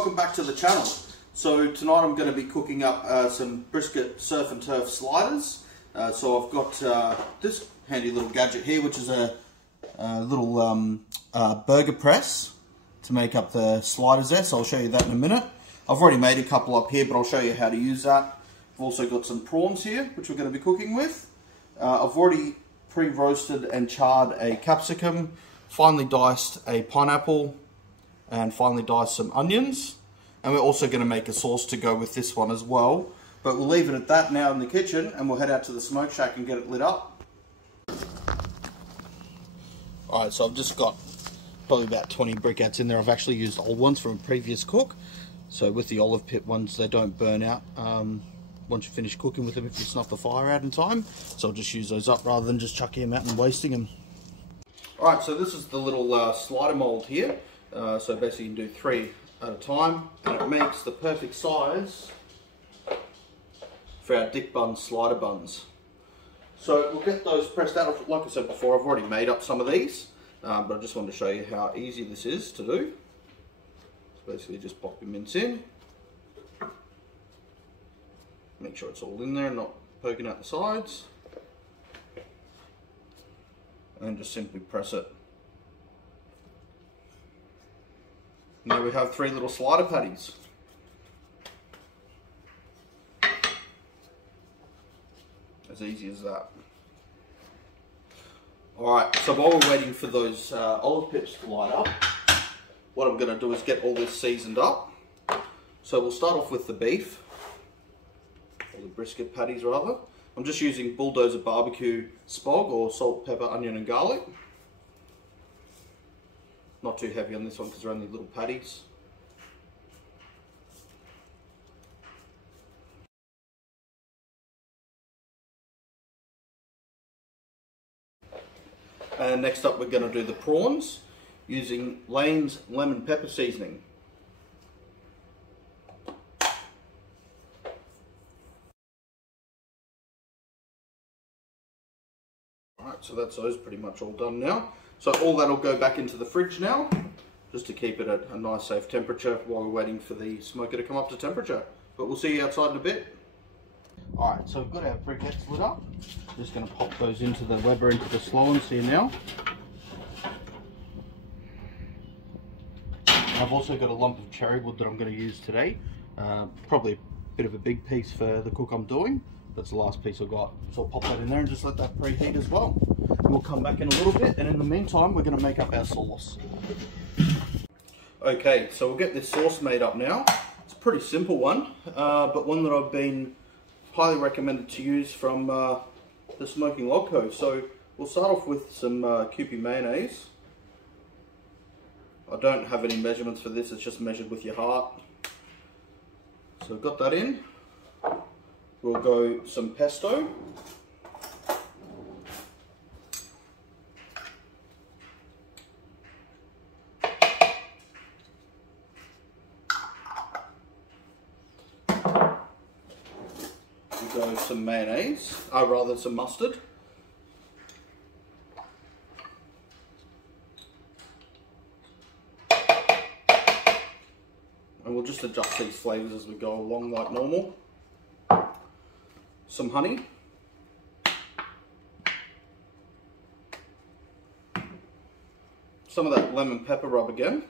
welcome back to the channel. So tonight I'm going to be cooking up some brisket surf and turf sliders. So I've got this handy little gadget here, which is a little burger press to make up the sliders there, so I'll show you that in a minute. I've already made a couple up here, but I'll show you how to use that. I've also got some prawns here, which we're going to be cooking with. I've already pre-roasted and charred a capsicum, finely diced a pineapple, and finely diced some onions. And we're also going to make a sauce to go with this one as well. But we'll leave it at that now in the kitchen, and we'll head out to the smoke shack and get it lit up. Alright, so I've just got probably about 20 briquettes in there. I've actually used old ones from a previous cook. So with the Olive Pip ones, they don't burn out once you finish cooking with them if you snuff the fire out in time. So I'll just use those up rather than just chucking them out and wasting them. Alright, so this is the little slider mold here. So basically you can do 3 at a time, and it makes the perfect size for our Dickbun slider buns. So we'll get those pressed out. Like I said before, I've already made up some of these, but I just wanted to show you how easy this is to do. So basically just pop your mince in, make sure it's all in there, not poking out the sides, and just simply press it. Now we have 3 little slider patties. As easy as that. Alright, so while we're waiting for those olive pips to light up, what I'm going to do is get all this seasoned up. So we'll start off with the beef, or the brisket patties rather. I'm just using Bulldozer barbecue SPOG, or salt, pepper, onion and garlic. Not too heavy on this one because they're only little patties. And next up we're going to do the prawns using Lane's lemon pepper seasoning. Alright, so that's those pretty much all done now. So all that'll go back into the fridge now, just to keep it at a nice safe temperature while we're waiting for the smoker to come up to temperature. But we'll see you outside in a bit. Alright, so we've got our briquettes lit up. Just going to pop those into the Weber into the slowens here now. I've also got a lump of cherry wood that I'm going to use today. Probably a bit of a big piece for the cook I'm doing. That's the last piece I've got. So I'll pop that in there and just let that preheat as well. We'll come back in a little bit, and in the meantime we're going to make up our sauce. Okay, so we'll get this sauce made up now. It's a pretty simple one, but one that I've been highly recommended to use from the Smoking Log Co. So we'll start off with some Kewpie mayonnaise. I don't have any measurements for this, it's just measured with your heart. So I've got that in. We'll go some pesto. We'll go some mayonnaise, rather some mustard. And we'll just adjust these flavours as we go along like normal. Some honey. Some of that lemon pepper rub again.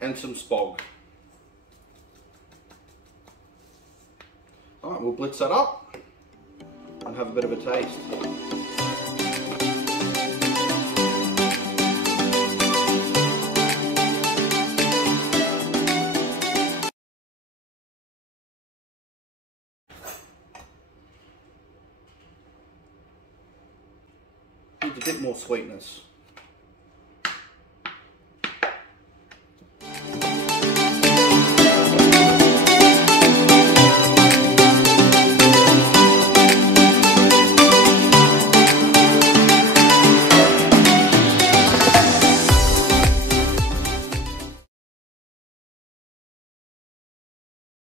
And some SPOG. Alright, we'll blitz that up and have a bit of a taste. Needs a bit more sweetness.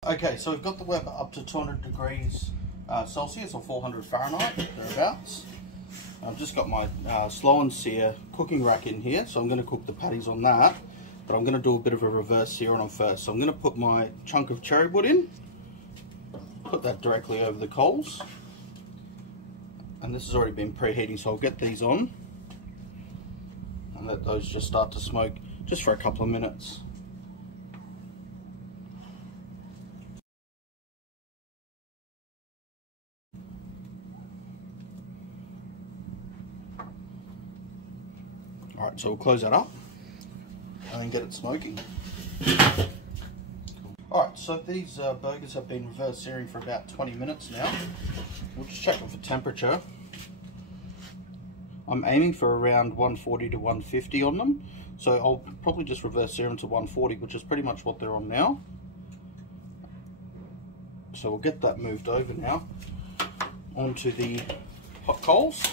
Okay, so we've got the Weber up to 200 degrees Celsius or 400 Fahrenheit, thereabouts. I've just got my slow and sear cooking rack in here, so I'm going to cook the patties on that. But I'm going to do a bit of a reverse sear on them first. So I'm going to put my chunk of cherry wood in, put that directly over the coals. And this has already been preheating, so I'll get these on and let those just start to smoke just for a couple of minutes. Alright, so we'll close that up and then get it smoking. Alright, so these burgers have been reverse searing for about 20 minutes now. We'll just check them for temperature. I'm aiming for around 140 to 150 on them, so I'll probably just reverse sear them to 140, which is pretty much what they're on now. So we'll get that moved over now onto the hot coals.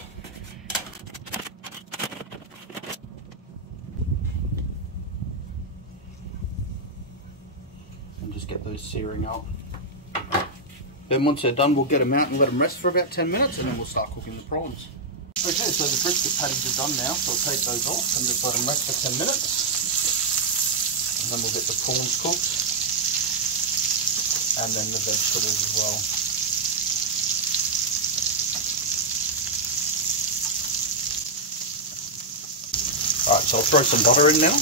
And just get those searing up. Then once they're done, we'll get them out and let them rest for about 10 minutes, and then we'll start cooking the prawns. Okay, so the brisket patties are done now, so I'll take those off and just let them rest for 10 minutes. And then we'll get the prawns cooked, and then the vegetables as well. Alright, so I'll throw some butter in now,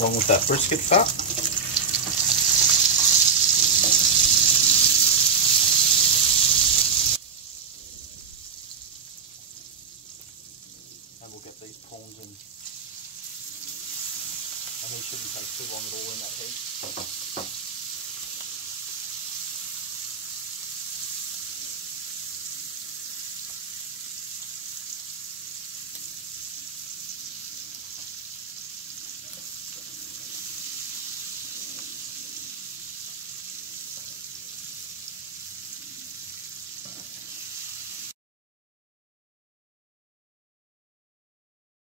along with that brisket fat. And we'll get these prawns in. And they shouldn't take too long at all in that heat.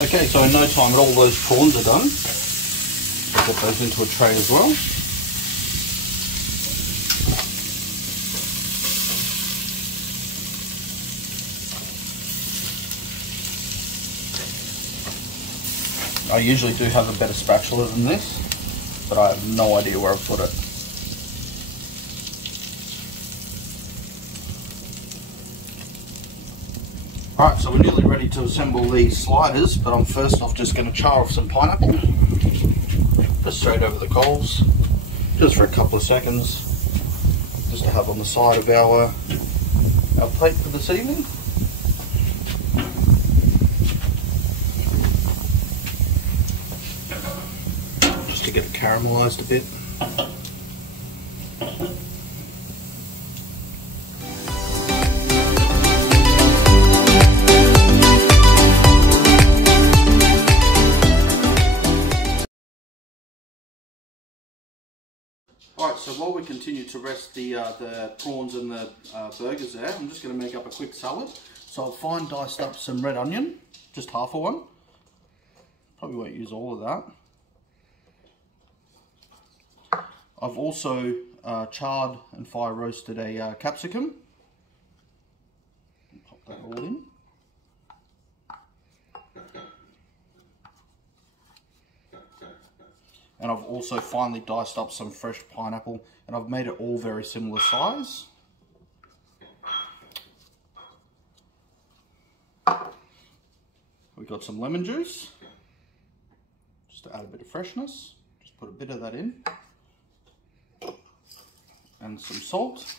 Okay, so in no time at all those prawns are done. I'll put those into a tray as well. I usually do have a better spatula than this, but I have no idea where I've put it. Alright, so we're nearly ready to assemble these sliders, but I'm first off just going to char off some pineapple, just straight over the coals, just for a couple of seconds, just to have on the side of our plate for this evening. Just to get it caramelised a bit. Alright, so while we continue to rest the prawns and the burgers there, I'm just going to make up a quick salad. So I've fine diced up some red onion, just half of one. Probably won't use all of that. I've also charred and fire roasted a capsicum. Pop that all in. And I've also finely diced up some fresh pineapple, and I've made it all very similar size. We've got some lemon juice, just to add a bit of freshness. Just put a bit of that in. And some salt.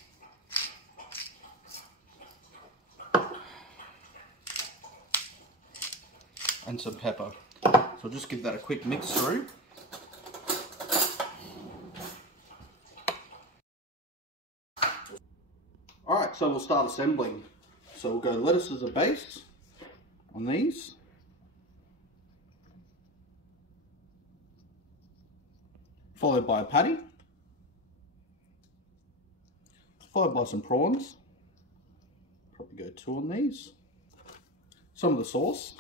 And some pepper. So just give that a quick mix through. Alright, so we'll start assembling. So we'll go lettuce as a base on these. Followed by a patty. Followed by some prawns. Probably go 2 on these. Some of the sauce.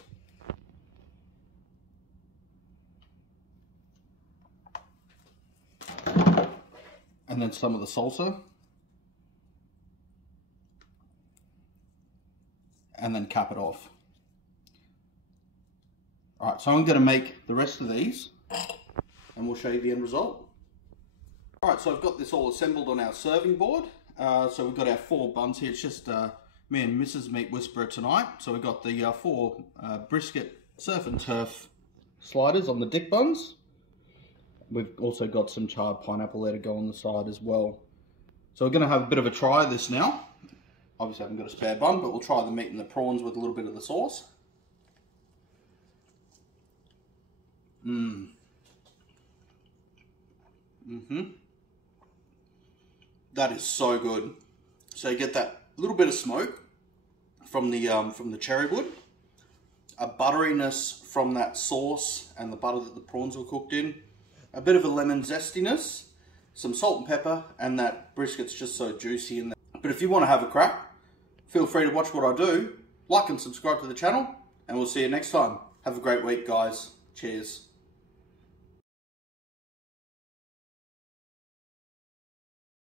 And then some of the salsa. and then cap it off. Alright, so I'm going to make the rest of these and we'll show you the end result. Alright, so I've got this all assembled on our serving board. So we've got our 4 buns here. It's just me and Mrs. Meat Whisperer tonight. So we've got the 4 brisket surf and turf sliders on the Dickbuns. We've also got some charred pineapple there to go on the side as well. So we're going to have a bit of a try of this now. Obviously I haven't got a spare bun, but we'll try the meat and the prawns with a little bit of the sauce. That is so good. So you get that little bit of smoke from the cherry wood, a butteriness from that sauce and the butter that the prawns were cooked in, a bit of a lemon zestiness, some salt and pepper, and that brisket's just so juicy in there. But if you want to have a crack, feel free to watch what I do, like and subscribe to the channel, and we'll see you next time. Have a great week, guys. Cheers.